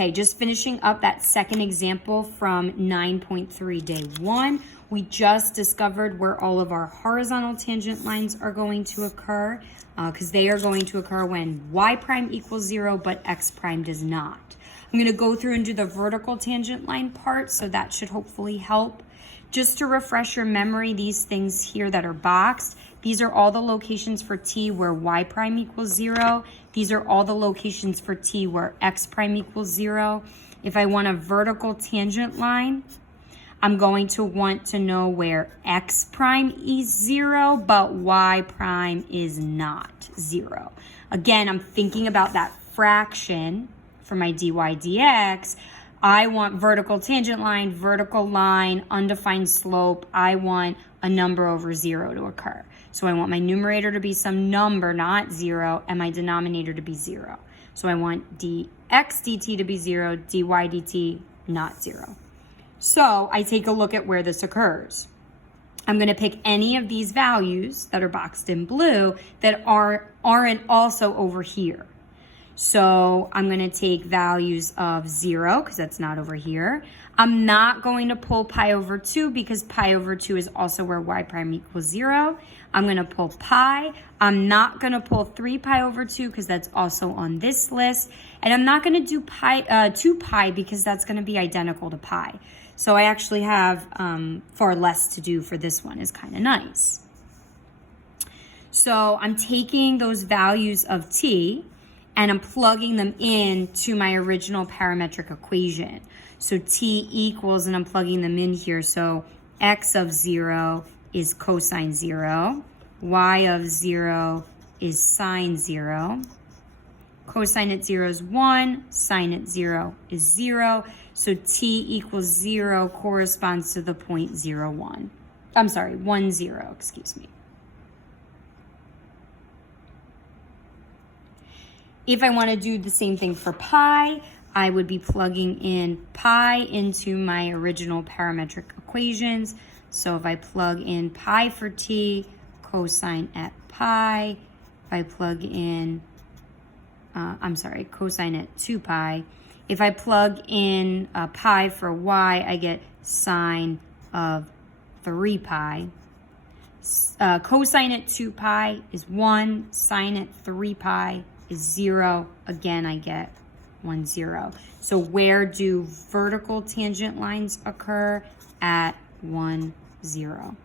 Okay, just finishing up that second example from 9.3 day 1. We just discovered where all of our horizontal tangent lines are going to occur because they are going to occur when y prime equals 0, but x prime does not. I'm going to go through and do the vertical tangent line part, so that should hopefully help. Just to refresh your memory, these things here that are boxed, these are all the locations for t where y prime equals 0. These are all the locations for t where x prime equals 0. If I want a vertical tangent line, I'm going to want to know where x prime is 0, but y prime is not 0. Again, I'm thinking about that fraction for my dy dx. I want vertical tangent line, vertical line, undefined slope. I want a number over 0 to occur. So I want my numerator to be some number, not 0, and my denominator to be 0. So I want dx dt to be 0, dy dt not 0. So I take a look at where this occurs. I'm going to pick any of these values that are boxed in blue that aren't also over here. So I'm going to take values of 0 because that's not over here. I'm not going to pull pi over 2 because pi over 2 is also where y prime equals 0. I'm going to pull pi. I'm not going to pull 3 pi over 2 because that's also on this list. And I'm not going to do 2 pi because that's going to be identical to pi. So I actually have far less to do for this one. Is kind of nice. So I'm taking those values of t and I'm plugging them in to my original parametric equation. So t equals, and I'm plugging them in here. So x of 0 is cosine 0. Y of 0 is sine 0. Cosine at 0 is 1. Sine at 0 is 0. So t equals 0 corresponds to the point 0, 1. I'm sorry, 1, 0, excuse me. If I want to do the same thing for pi, I would be plugging in pi into my original parametric equations. So if I plug in pi for t, cosine at pi, if I plug in, cosine at 2 pi. If I plug in pi for y, I get sine of 3 pi. Cosine at 2 pi is 1, sine at 3 pi is 0. Again, I get 1, 0. So where do vertical tangent lines occur? At 1, 0.